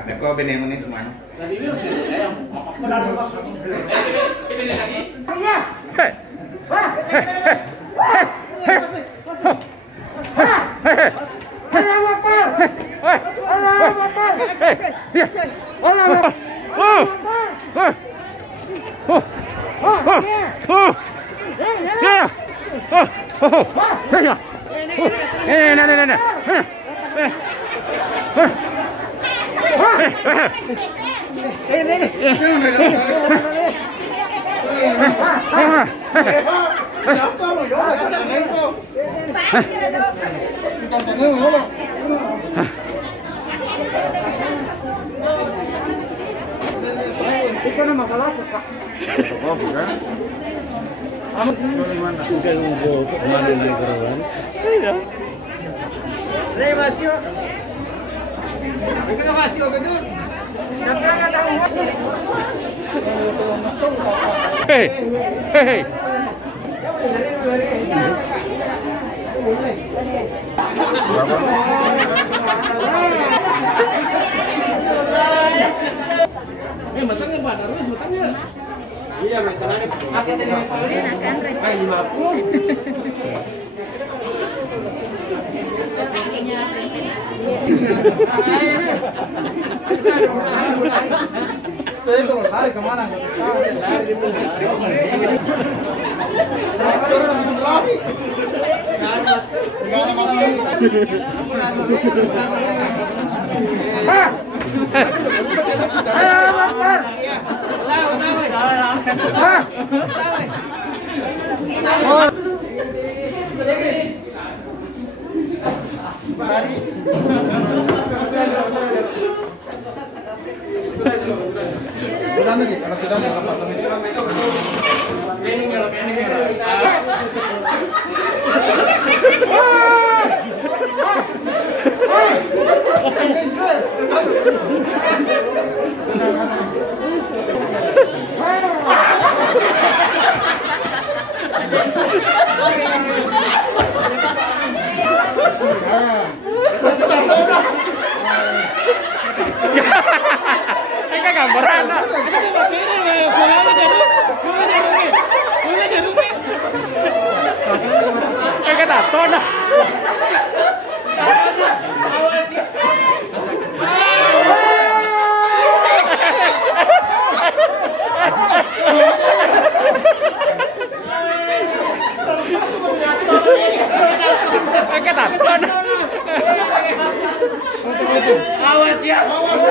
Kok benih ini semua? Ikaw na makalapot ka. Oh, bukan? Udah nunggu kemana lagi kawan? Iya. Masih. Ikaw na masih gitu. Nasaan na tayo? Hey. Hey. Masangnya badar wis matangnya. Iya, matangnya. Ate tadi makan. Ay, 50. Tuh itu lari kemana? Ini gambaran. Kayak tato nah. Kayak tato nah. Awas ya. Awas.